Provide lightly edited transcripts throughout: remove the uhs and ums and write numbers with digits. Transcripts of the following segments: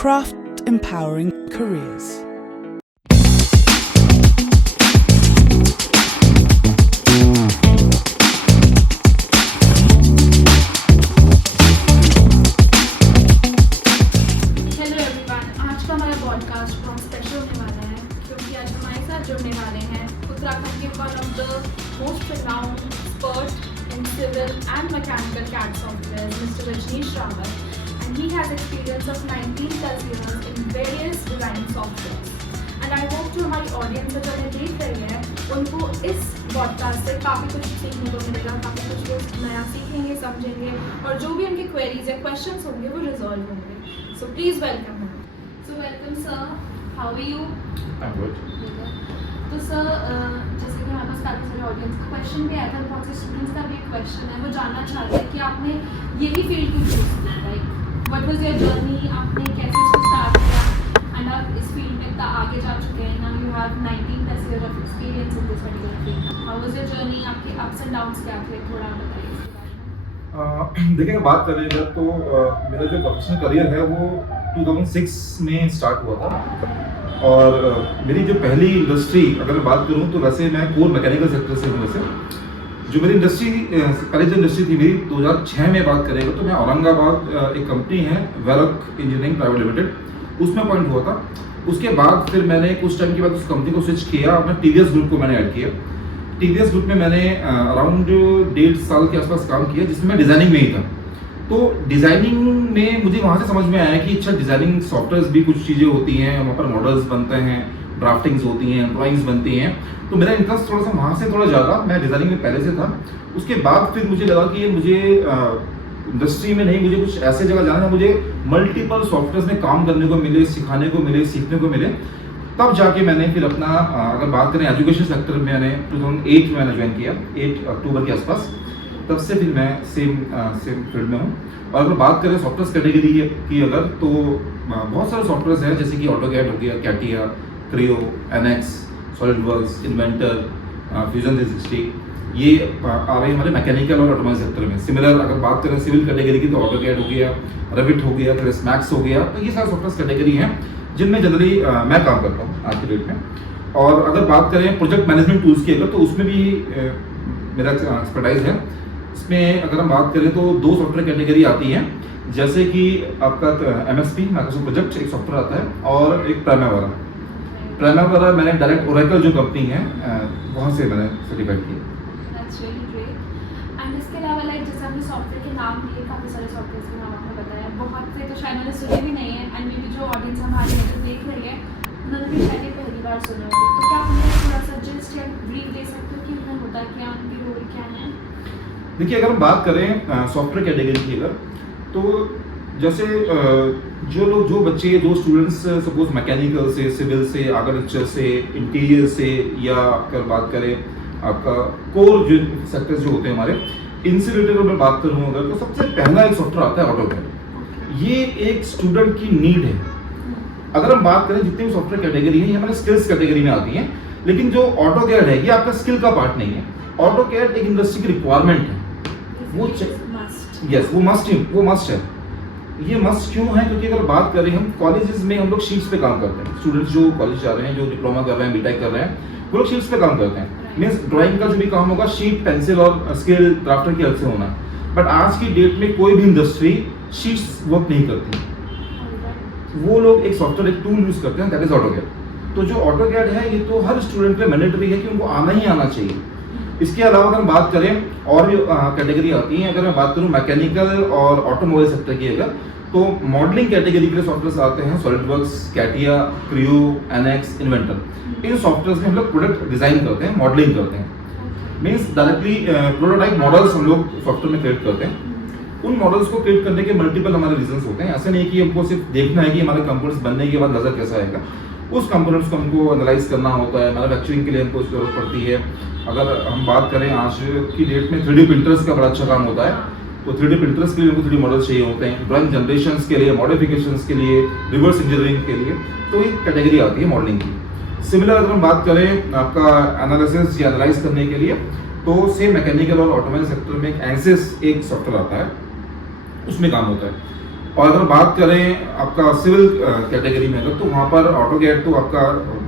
craft empowering careers. Podcast बहुत special होने वाला है क्योंकि आज हमारे साथ जुड़ने वाले हैं उत्तराखंड के one of the most renowned expert in civil and mechanical CAD software mister Rajnish Rawat and he has experience of 19 plus years in various design softwares and I hope जो हमारी ऑडियंस है जो हमें देख रही है उनको इस पॉडकास्ट से काफ़ी कुछ सीखने को मिलेगा, काफ़ी कुछ वो नया सीखेंगे, समझेंगे और जो भी उनके क्वेरीज या क्वेश्चंस होंगे वो रिजॉल्व होंगे. So please welcome. So welcome sir, how are you? I'm good. तो सर जैसे कि हमारे पास काफ़ी सारे ऑडियंस का क्वेश्चन भी आया था, बहुत से स्टूडेंट्स का भी एक क्वेश्चन है, वो जानना चाहते हैं कि आपने यही फील्ड क्यों चूज़ किया, like what was your journey, आपने कैसे इसको स्टार्ट किया एंड आप इस फील्ड में इतना आगे जा चुके हैं, now you have 19 plus years of experience in this particular field. How was your journey, आपके ups and downs क्या थे, थोड़ा बताइए इसके बारे में. देखिए बात करें अगर तो मेरा जो प्रोफेशनल करियर है वो 2006 में स्टार्ट हुआ था और मेरी जो पहली इंडस्ट्री अगर मैं बात करूं तो वैसे मैं कोर मैकेनिकल सेक्टर से हूं. वैसे जो मेरी इंडस्ट्री पहले जो इंडस्ट्री थी मेरी 2006 में बात करेगा तो मैं औरंगाबाद एक कंपनी है वेरक इंजीनियरिंग प्राइवेट लिमिटेड, उसमें अपॉइंट हुआ था. उसके बाद फिर मैंने कुछ टाइम के बाद उस कंपनी को स्विच किया, अपना TVS ग्रुप को मैंने ऐड किया. TVS ग्रुप में मैंने अराउंड 1.5 साल के आसपास काम किया जिसमें मैं डिज़ाइनिंग में ही था. तो डिज़ाइनिंग में मुझे वहाँ से समझ में आया कि अच्छा डिज़ाइनिंग सॉफ्टवेयर्स भी कुछ चीज़ें होती हैं, वहाँ पर मॉडल्स बनते हैं, ड्राफ्टिंग्स होती हैं, ड्राइंग्स बनती हैं. तो मेरा इंटरेस्ट थोड़ा सा वहाँ से थोड़ा ज़्यादा, मैं डिज़ाइनिंग में पहले से था. उसके बाद फिर मुझे लगा कि मुझे इंडस्ट्री में नहीं, मुझे कुछ ऐसे जगह जाना है, मुझे मल्टीपल सॉफ्टवेयर्स में काम करने को मिले, सिखाने को मिले, सीखने को मिले. तब जाके मैंने फिर अपना अगर बात करें एजुकेशन सेक्टर में मैंने 2008 में मैंने ज्वाइन किया, 8 अक्टूबर के आसपास. तब से फिर मैं सेम फील्ड में हूँ. और अगर बात करें सॉफ्टवेयर कैटेगरी की अगर तो बहुत सारे सॉफ्टवेयर हैं जैसे कि AutoCAD हो गया, CATIA, Creo, NX, SolidWorks, Inventor, Fusion 360, ये आ रहे हैं हमारे मैकेनिकल और ऑटोमोबाइल सेक्टर में. सिमिलर अगर बात करें सिविल कैटेगरी की तो AutoCAD हो गया, Revit हो गया, फिर मैक्स हो गया. तो ये सारे सॉफ्टवेयर कैटेगरी हैं जिनमें जनरली मैं काम करता हूँ आज के डेट में. और अगर बात करें प्रोजेक्ट मैनेजमेंट टूल्स की अगर तो उसमें भी मेरा एक्सपर्टाइज है. इसमें अगर हम बात करें तो 2 सॉफ्टवेयर कैटेगरी आती हैं जैसे कि आपका MSP माइक्रोसॉफ्ट प्रोजेक्ट एक सॉफ्टवेयर आता है और एक प्राइमावेरा. प्राइमावेरा मैंने डायरेक्ट ओरेकल जो कंपनी है वहाँ से मैंने सर्टिफाइड किया. That's really great. And इसके अलावा लाइक जैसे आपने सॉफ्टवेयर के नाम लिए, काफ़ी सारे सॉफ्टवेयर के नाम आपने बताया, बहुत से तो शायद मैंने सुने भी नहीं है एंड मे बी जो ऑडियंस हमारी नजर देख रही है उन्होंने भी शायद पहली बार सुने होंगे. तो क्या आप मुझे थोड़ा सा जस्ट या ब्रीफ दे सकते हो कि इनमें होता क्या, उनकी रोल क्या है? देखिए अगर हम बात करें सॉफ्टवेयर कैटेगरी की अगर तो जैसे जो बच्चे जो स्टूडेंट्स सपोज मैकेनिकल से, सिविल से, आर्किटेक्चर से, इंटीरियर से या अगर बात करें आपका कोर जो सेक्टर्स जो होते हैं हमारे, इनसे रिलेटेड मैं बात करूँ अगर तो सबसे पहला एक सॉफ्टवेयर आता है AutoCAD. ये एक स्टूडेंट की नीड है. अगर हम बात करें जितनी भी सॉफ्टवेयर कैटेगरी है ये हमारे स्किल्स कैटेगरी में आती हैं, लेकिन जो AutoCAD है ये आपका स्किल का पार्ट नहीं है. AutoCAD एक इंडस्ट्री की रिक्वायरमेंट है, वो मस्ट है. ये मस्ट क्यों है क्योंकि अगर बात करें हम कॉलेजेस में हम लोग शीट्स पे काम करते हैं. स्टूडेंट्स जो कॉलेज जा रहे हैं, जो डिप्लोमा कर रहे हैं, बीटेक कर रहे हैं, वो लोग शीट्स पे काम करते हैं. मीन्स ड्राइंग का जो भी काम होगा शीट, पेंसिल और स्केल ड्राफ्टर की हेल्प से होना. बट आज की डेट में कोई भी इंडस्ट्री शीट्स वर्क नहीं करती. वो लोग एक सॉफ्टवेयर, एक टूल यूज करते हैं, दैट इज AutoCAD. तो जो AutoCAD है ये तो हर स्टूडेंट पे मैंडेटरी है कि उनको आना ही आना चाहिए. इसके अलावा अगर हम बात करें और भी कैटेगरी आती हैं, अगर मैं बात करूं मैकेनिकल और ऑटोमोबाइल सेक्टर की अगर तो मॉडलिंग कैटेगरी के सॉफ्टवेयर आते हैं SolidWorks, CATIA, Creo, NX, Inventor. इन सॉफ्टवेयर में हम लोग प्रोडक्ट डिजाइन करते हैं, मॉडलिंग करते हैं. मीन्स डायरेक्टली प्रोटोटाइप मॉडल्स हम लोग सॉफ्टवेयर में क्रिएट करते हैं. उन मॉडल्स को क्रिएट करने के मल्टीपल हमारे रीजंस होते हैं. ऐसे नहीं कि हमको सिर्फ देखना है कि हमारे कंपोनेंट्स बनने के बाद नजर कैसा आएगा. उस कंपोनेंट्स को हमको एनालाइज करना होता है, मैन्युफैक्चरिंग के लिए हमको उसकी जरूरत पड़ती है. अगर हम बात करें आज की डेट में 3D प्रिंटर्स का बड़ा अच्छा काम होता है, तो 3D प्रिंटर्स के लिए हमको 3D मॉडल चाहिए होते हैं, ड्राइंग जनरेशंस के लिए, मॉडिफिकेशंस के लिए, रिवर्स इंजीनियरिंग के लिए. तो एक कैटेगरी आती है मॉडलिंग की. सिमिलर अगर हम बात करें आपका एनालिसिस या एनालाइज करने के लिए तो सेम मैकेनिकल और ऑटोमोबाइल सेक्टर में एक एंसिस एक सॉफ्टवेयर आता है, उसमें काम होता है. और अगर बात करें आपका सिविल कैटेगरी में अगर, तो वहाँ पर ऑटोकैड तो आपका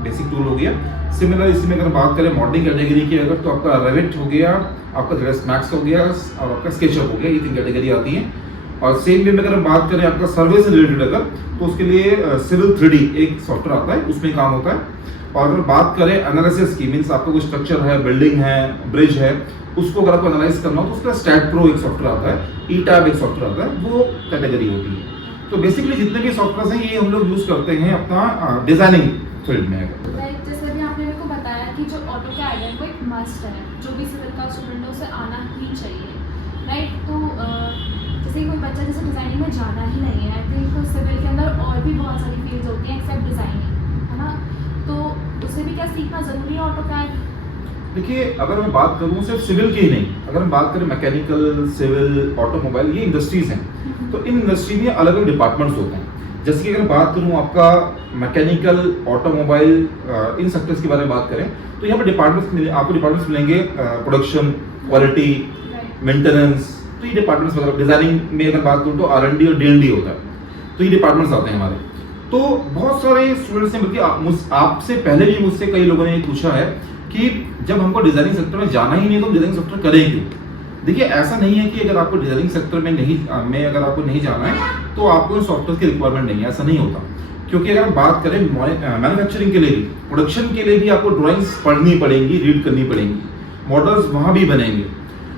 बेसिक टूल हो गया। सिमिलर इसमें अगर बात करें मॉडलिंग कैटेगरी की अगर, तो आपका रेविट हो गया, आपका जेडएस मैक्स हो गया और आपका स्केचअप हो गया, ये 3 कैटेगरी आती हैं। और सेम वे में अगर हम बात करें आपका सर्वे से रिलेटेड अगर, तो उसके लिए सिविल 3D एक सॉफ्टवेयर आता है, उसमें काम होता है। और अगर बात करें एनालिसिस की, मीन्स आपका कोई स्ट्रक्चर है, बिल्डिंग है, ब्रिज है, उसको अगर आपको एनालाइज करना हो तो उसका स्टैट प्रो एक सॉफ्टवेयर आता है, ईटैब एक सॉफ्टवेयर आता है, वो कैटेगरी होती है। तो बेसिकली जितने भी सॉफ्टवेयर हैं ये हम लोग यूज करते हैं अपना डिजाइनिंग फील्ड में। जैसे भी आपने मेरे को बताया कि जो ऑटोकैड है वो एक मस्ट है, जो भी सिविल का स्टूडेंट है उसे आना ही चाहिए, राइट। तो जैसे कोई बच्चा जैसे डिज़ाइनिंग में जाना ही नहीं है, आई थिंक सिविल के अंदर और भी बहुत सारी फील्ड्स होती हैं एक्सेप्ट डिज़ाइनिंग, है ना। तो उसे भी क्या सीखना ज़रूरी है ऑटोकैड? देखिए, अगर मैं बात करूँ सिर्फ सिविल की ही नहीं, अगर हम बात करें मैकेनिकल, सिविल, ऑटोमोबाइल, ये इंडस्ट्रीज हैं, तो इन इंडस्ट्री में अलग अलग डिपार्टमेंट्स होते हैं। जैसे कि अगर बात करूँ आपका मैकेनिकल, ऑटोमोबाइल, इन सेक्टर्स के बारे में बात करें तो यहाँ पर आपको डिपार्टमेंट्स मिलेंगे, प्रोडक्शन, क्वालिटी, मेंटेनेंस, तो ये डिपार्टमेंट्स मतलब डिजाइनिंग में अगर बात करूँ तो R&D और D&D होता है, तो ये डिपार्टमेंट्स आते हैं हमारे। तो बहुत सारे स्टूडेंट्स ने, बल्कि आपसे पहले भी मुझसे कई लोगों ने ये पूछा है कि जब हमको डिजाइनिंग सेक्टर में जाना ही नहीं तो डिजाइनिंग सेक्टर करें क्यों। देखिए, ऐसा नहीं है कि अगर आपको डिजाइनिंग सेक्टर में अगर आपको नहीं जाना है तो आपको सॉफ्टवेयर की रिक्वायरमेंट नहीं है, ऐसा नहीं होता। क्योंकि अगर हम बात करें मैन्युफैक्चरिंग के लिए भी, प्रोडक्शन के लिए भी आपको ड्राइंग्स पढ़नी पड़ेंगी, रीड करनी पड़ेंगी, मॉडल्स वहाँ भी बनेंगे।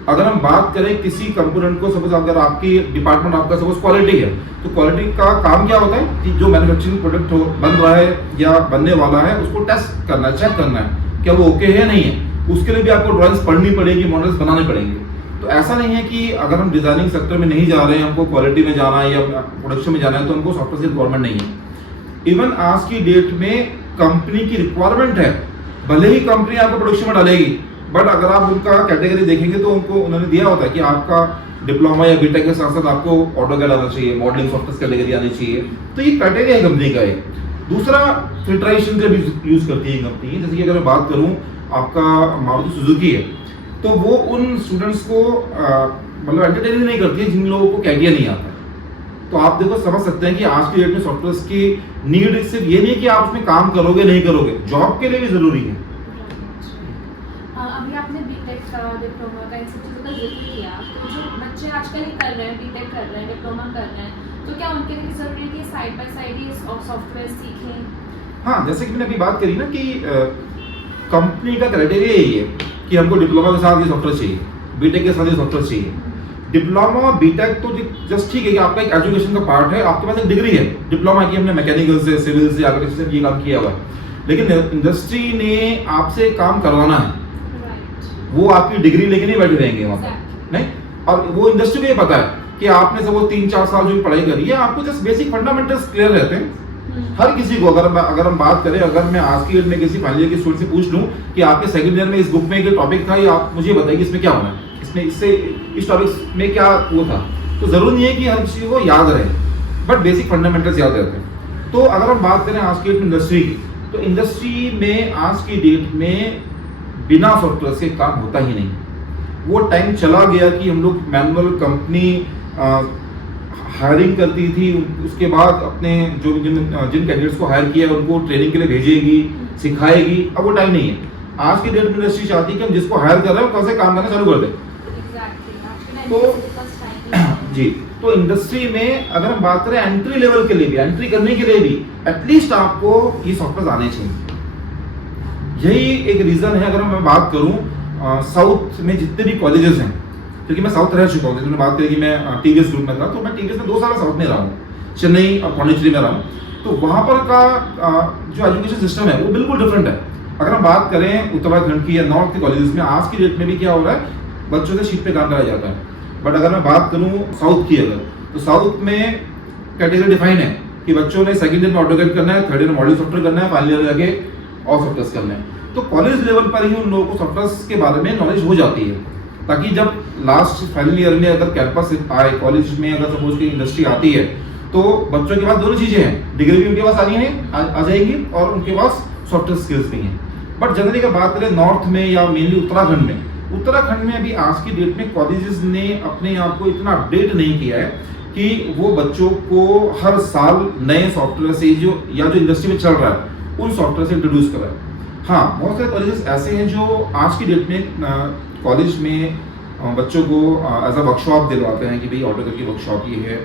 अगर हम बात करें किसी कंपोनेंट को, सपोज अगर आपकी डिपार्टमेंट आपका सपोज क्वालिटी है, तो क्वालिटी का काम क्या होता है कि जो मैन्युफैक्चरिंग प्रोडक्ट बन रहा है या बनने वाला है उसको टेस्ट करना है, चेक करना है क्या वो ओके है नहीं है, उसके लिए भी आपको ड्राइंग्स पढ़नी पड़ेगी, मॉडल्स बनाने पड़ेंगे। तो ऐसा नहीं है कि अगर हम डिजाइनिंग सेक्टर में नहीं जा रहे हैं, हमको क्वालिटी में जाना है या प्रोडक्शन में जाना है तो हमको सॉफ्टवेयर की रिक्वायरमेंट नहीं है। इवन आज की डेट में कंपनी की रिक्वायरमेंट है, भले ही कंपनी आपको प्रोडक्शन में डालेगी, बट अगर आप उनका कैटेगरी देखेंगे तो उन्होंने दिया होता है कि आपका डिप्लोमा या बीटेक के साथ साथ आपको ऑटोकैड आना चाहिए, मॉडलिंग सॉफ्टवेयर कैटेगरी आनी चाहिए। तो ये क्राइटेरिया है कंपनी का एक। दूसरा, फिल्ट्रेशन के भी यूज करती है कंपनी। जैसे कि अगर मैं बात करूं आपका मारुति सुजुकी है, तो वो उन स्टूडेंट्स को मतलब एंटरटेन नहीं करती है जिन लोगों को कैटिया नहीं आता है। तो आप देखो समझ सकते हैं कि आज की डेट में सॉफ्टवेयर की नीड सिर्फ ये नहीं कि आप उसमें काम करोगे नहीं करोगे, जॉब के लिए भी जरूरी है। अभी आपने बीटेक का, डिप्लोमा का, इन सब चीज़ों का जिक्र किया, तो जो बच्चे आजकल कर रहे हैं, बीटेक कर रहे हैं, डिप्लोमा कर रहे हैं, तो क्या उनके लिए ज़रूरी है कि side by side he software सीखें? हाँ, जैसे कि मैंने अभी बात करी ना कि कंपनी का क्राइटेरिया यही है कि हमको डिप्लोमा के साथ ये सॉफ्टवेयर चाहिए, बीटेक के साथ ये सॉफ्टवेयर चाहिए। डिप्लोमा, बीटेक तो जस्ट ठीक है कि आपका एक एजुकेशन का पार्ट है, आपके पास एक डिग्री है डिप्लोमा की, हमने मैकेनिकल से, सिविल से, आर्किटेक्चर से ये काम किया हुआ है, लेकिन इंडस्ट्री ने आपसे काम करवाना है, वो आपकी डिग्री लेके नहीं बैठे रहेंगे वहाँ पर, नहीं। और वो इंडस्ट्री को ये पता है कि आपने सब वो 3-4 साल जो भी पढ़ाई करी है, आपको जस्ट बेसिक फंडामेंटल्स क्लियर रहते हैं। हर किसी को अगर हम बात करें, अगर मैं आज की डेट में किसी फाइनल ईयर के स्टूडेंट से पूछ लूं कि आपके सेकंड ईयर में इस बुक में एक टॉपिक था, या आप मुझे बताइए इसमें क्या होना है, इसमें इससे इस टॉपिक में क्या वो था, तो जरूर नहीं है कि हर चीज को याद रहे, बट बेसिक फंडामेंटल्स याद रहते हैं। तो अगर हम बात करें आज की डेट में इंडस्ट्री की, तो इंडस्ट्री में आज की डेट में बिना सॉफ्टवेयर से काम होता ही नहीं। वो टाइम चला गया कि हम लोग मैनुअल कंपनी हायरिंग करती थी, उसके बाद अपने जिन कैंडिडेट्स को हायर किया उनको ट्रेनिंग के लिए भेजेगी, सिखाएगी। अब वो टाइम नहीं है। आज की डेट में इंडस्ट्री चाहती है कि हम जिसको हायर कर रहे हैं कल से काम करना चालू कर दें। तो जी, तो इंडस्ट्री में अगर हम बात करें एंट्री लेवल के लिए भी, एंट्री करने के लिए भी एटलीस्ट आपको ये सॉफ्टवेयर आने चाहिए। यही एक रीजन है। अगर मैं बात करूं साउथ में जितने भी कॉलेजेस हैं, क्योंकि मैं साउथ रह चुका हूँ, जैसे बात करें कि मैं टीवीएस ग्रुप में था, तो मैं टीवीएस में 2 साल साउथ में रहा हूँ, चेन्नई और पौंडीचेरी में रहा हूँ। तो वहाँ पर का जो एजुकेशन सिस्टम है वो बिल्कुल डिफरेंट है। अगर हम बात करें उत्तराखंड की या नॉर्थ के कॉलेजेस में, आज की डेट में भी क्या हो रहा है, बच्चों से शीट पे काम कराया जाता है। बट अगर मैं बात करूँ साउथ की, अगर तो साउथ में कैटेगरी डिफाइन है कि बच्चों ने सेकंड ईयर में ऑटोकैड करना है, थर्ड ईयर में मॉडल सॉफ्टवेयर करना है, फाइनल ईयर में जाके और सॉफ्टवेयर करना है। तो कॉलेज लेवल पर ही उन लोगों को सॉफ्टवेयर के बारे में नॉलेज हो जाती है, ताकि जब लास्ट फाइनल ईयर में अगर कैंपस आए, कॉलेज में अगर सपोज की इंडस्ट्री आती है, तो बच्चों के पास दोनों चीज़ें हैं, डिग्री भी उनके पास आनी है, आ जाएगी, और उनके पास सॉफ्टवेयर स्किल्स भी हैं। बट जनरली अगर बात करें नॉर्थ में या मेनली उत्तराखंड में, उत्तराखंड में अभी आज की डेट में कॉलेजेस ने अपने आप को इतना अपडेट नहीं किया है कि वो बच्चों को हर साल नए सॉफ्टवेयर से जो इंडस्ट्री में चल रहा है उन सॉफ्टवेयर से इंट्रोड्यूस कराए। हाँ, बहुत सारे कॉलेजेस ऐसे हैं जो आज की डेट में कॉलेज में बच्चों को एज अ वर्कशॉप दिलवाते हैं कि भाई ऑटोकैड की वर्कशॉप ये है,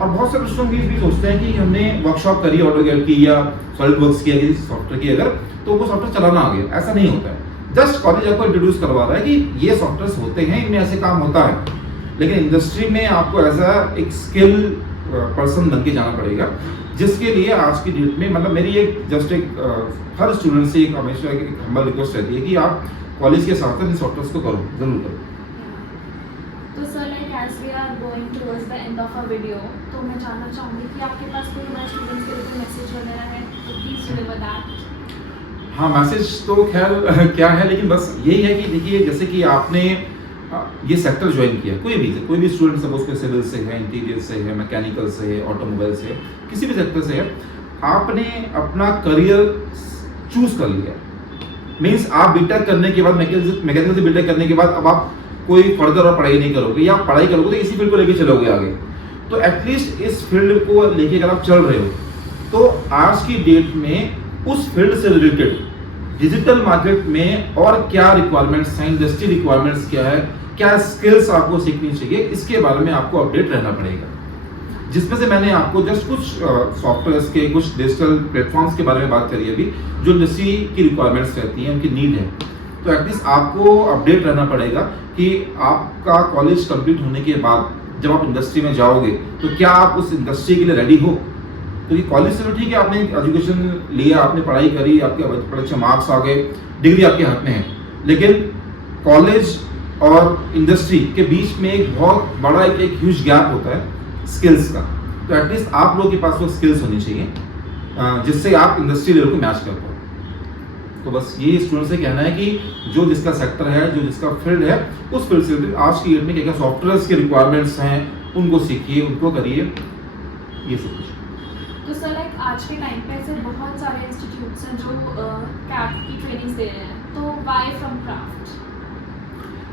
और बहुत सारे स्टूडेंट भी सोचते हैं कि हमने वर्कशॉप करी ऑटोकैड की या सॉलिडवर्क्स की या किसी सॉफ्टवेयर की अगर, तो वो सॉफ्टवेयर चलाना आ गया, ऐसा नहीं होता है। जस्ट कॉलेज आपको इंट्रोड्यूस करवा रहा है कि ये सॉफ्टवेयर होते हैं, इनमें ऐसे काम होता है, लेकिन इंडस्ट्री में आपको एज अ एक स्किल पर्सन बन के जाना पड़ेगा, जिसके लिए आज की डेट में मतलब मेरी हर स्टूडेंट से एक हमेशा एक हम्बल रिक्वेस्ट रहती है कि आप कॉलेज के साथ साथ इन सॉफ्टवेयर को करो, जरूर करो। तो sir, like as we are going towards the end of a video, तो मैं जानना चाहूँगी कि आपके पास कोई हमारे स्टूडेंट्स के लिए कोई मैसेज वगैरह है, तो प्लीज डिलीवर दैट। हाँ, मैसेज तो खैर क्या है, लेकिन बस यही है कि देखिए, जैसे कि आपने ये सेक्टर ज्वाइन किया, कोई भी स्टूडेंट सपोज कोई सिविल से है, इंटीरियर से है, मैकेनिकल से है, ऑटोमोबाइल से है, किसी भी सेक्टर से है, आपने अपना करियर चूज कर लिया। मीन्स आप बीटेक करने के बाद, मैकेनिकल से बीटेक करने के बाद अब आप कोई फर्दर और पढ़ाई नहीं करोगे, या पढ़ाई करोगे तो इसी फील्ड को लेके चलोगे आगे। तो एटलीस्ट इस फील्ड को लेके अगर आप चल रहे हो, तो आज की डेट में उस फील्ड से रिलेटेड डिजिटल मार्केट में और क्या रिक्वायरमेंट्स हैं, इंडस्ट्री रिक्वायरमेंट्स क्या है, क्या स्किल्स आपको सीखनी चाहिए, इसके बारे में आपको अपडेट रहना पड़ेगा। जिसमें से मैंने आपको जस्ट कुछ सॉफ्टवेयर्स के, कुछ डिजिटल प्लेटफॉर्म्स के बारे में बात करी अभी, जो इंडस्ट्री की रिक्वायरमेंट्स रहती हैं, उनकी नीड है। तो एटलीस्ट आपको अपडेट रहना पड़ेगा कि आपका कॉलेज कंप्लीट होने के बाद जब आप इंडस्ट्री में जाओगे तो क्या आप उस इंडस्ट्री के लिए रेडी हो। तो ये कॉलेज से तो ठीक है, आपने एजुकेशन लिया, आपने पढ़ाई करी, आपके बड़े अच्छे मार्क्स आ गए, डिग्री आपके हाथ में है, लेकिन कॉलेज और इंडस्ट्री के बीच में एक बहुत बड़ा एक ह्यूज गैप होता है स्किल्स का। तो एटलीस्ट आप लोगों के पास वो स्किल्स होनी चाहिए जिससे आप इंडस्ट्री लेवल को मैच कर पाओ। तो बस ये स्टूडेंट से कहना है कि जो जिसका सेक्टर है, जो जिसका फील्ड है, उस फील्ड से आज की डेट में क्या क्या सॉफ्टवेयर के रिक्वायरमेंट्स हैं, उनको सीखिए, उनको करिए, ये सब कुछ। तो सर, लाइक आज के टाइम पे ऐसे बहुत सारे इंस्टीट्यूट्स हैं जो कैट की ट्रेनिंग्स दे रहे हैं, तो वाई फ्रॉम क्राफ्ट?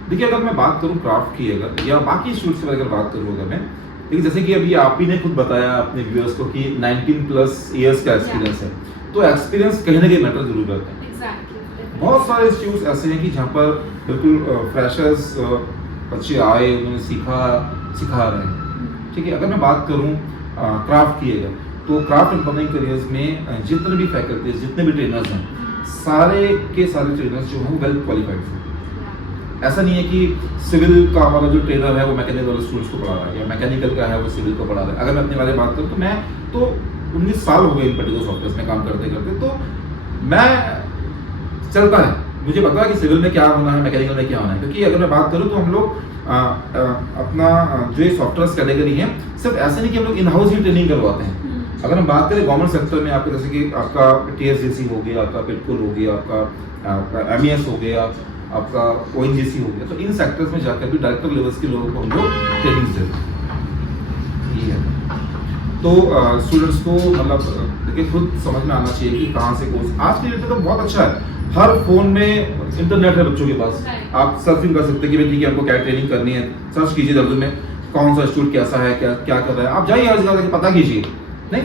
देखिए, अगर मैं बात करूं क्राफ्ट की, अगर या बाकी इंस्टीट्यूट्स की अगर बात करूं अगर मैं, लेकिन जैसे कि अभी आप ही ने खुद बताया अपने व्यूअर्स को कि 19+ इयर्स का एक्सपीरियंस है, तो एक्सपीरियंस कहीं ना कहीं मैटर जरूर करता है। बहुत सारे इंस्टीट्यूट्स ऐसे हैं कि जहाँ पर बिल्कुल फ्रेशर्स बच्चे आए, उन्होंने सिखा रहे हैं, ठीक है। अगर मैं बात करूँ क्राफ्ट की अगर, तो क्राफ्ट एंड परफॉर्मिंग करियर्स में जितने भी फैकल्टीज, जितने भी ट्रेनर्स हैं, सारे के सारे ट्रेनर्स जो हैं वेल क्वालिफाइड हैं। ऐसा नहीं है कि सिविल का हमारा जो ट्रेनर है वो मैकेनिकल वाले स्टूडेंट्स को पढ़ा रहा है, या मैकेनिकल का है वो सिविल को पढ़ा रहा है। अगर मैं अपने बारे में बात करूँ तो मैं तो 19 साल हो गए इन पर्टिकुलर सॉफ्टवेयर में काम करते करते, तो मैं चलता है, मुझे पता है कि सिविल में क्या होना है, मैकेनिकल में क्या होना है। क्योंकि अगर मैं बात करूँ तो हम लोग अपना जो ये सॉफ्टवेयर कैटेगरी है, सिर्फ ऐसे नहीं कि हम लोग इन हाउस ही ट्रेनिंग करवाते हैं। अगर हम बात करें गवर्नमेंट सेक्टर में, आपके जैसे कि आपका TSJC हो गया, आपका पिटकुल हो गया, आपका MES हो गया, आपका ONGC हो गया, तो इन सेक्टर्स में जाकर भी डायरेक्टर लेवल्स के लोगों को हम लोग ट्रेनिंग देते हैं। ये है, तो स्टूडेंट्स को मतलब देखिए खुद समझ में आना चाहिए कि कहाँ से कोर्स। आज की डेट में तो बहुत अच्छा है, हर फोन में इंटरनेट है बच्चों के पास, आप सर्फिंग कर सकते हैं कि भाई ठीक है हमको क्या ट्रेनिंग करनी है, सर्च कीजिए दर्द में कौन सा इंस्टीट्यूट कैसा है, क्या कर रहा है, आप जाइए हर जगह पता कीजिए। नहीं,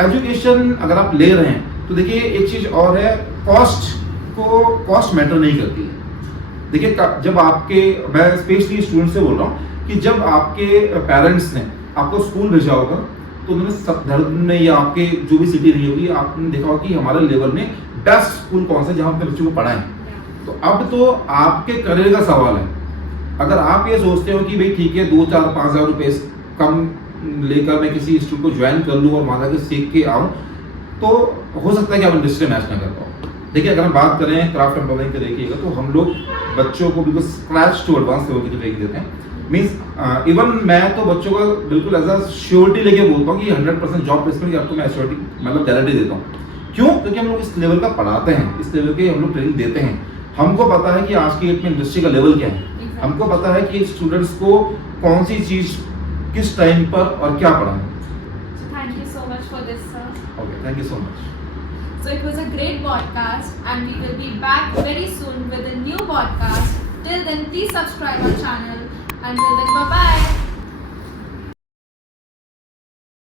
एजुकेशन अगर आप ले रहे हैं तो देखिए एक चीज और है, कॉस्ट मैटर नहीं करती है। देखिए जब आपके, मैं स्पेशली स्टूडेंट से बोल रहा हूँ कि जब आपके पेरेंट्स ने आपको स्कूल भेजा होगा तो उन्होंने सब धर्म में या आपके जो भी सिटी रही होगी, आपने देखा होगा कि हमारे लेवल में बेस्ट स्कूल कौन सा जहाँ अपने बच्चों को पढ़ाएं। तो अब तो आपके करियर का सवाल है। अगर आप ये सोचते हो कि भाई ठीक है 2-4-5 हज़ार रुपये कम लेकर मैं किसी इंस्टीट्यूट को ज्वाइन कर लूँ और वहाँ जाकर सीख के आऊँ, तो हो सकता है कि आप इंडस्ट्री मैच ना कर पाओ। देखिए अगर हम बात करें क्राफ्ट एंड परफॉर्मिंग की, देखिएगा तो हम लोग बच्चों को बिल्कुल स्क्रैच टू एडवांस लेवल की ट्रेनिंग देते हैं। मीन्स इवन मैं तो बच्चों को बिल्कुल एज अ श्योरिटी लेके बोलता हूँ कि 100% जॉब प्लेसमेंट की आपको मैं श्योरिटी मतलब गारंटी देता हूँ। क्यों? क्योंकि हम लोग इस लेवल का पढ़ाते हैं, इस लेवल के हम लोग ट्रेनिंग देते हैं। हमको पता है कि आज की डेट में इंडस्ट्री का लेवल क्या है, हमको पता है कि स्टूडेंट्स को कौन सी चीज किस टाइम पर और क्या पढ़ाना। Thank you so much for this, sir. Okay, thank you so much. So it was a great podcast and we will be back very soon with a new podcast. Till then, please subscribe our channel. Until then, bye-bye.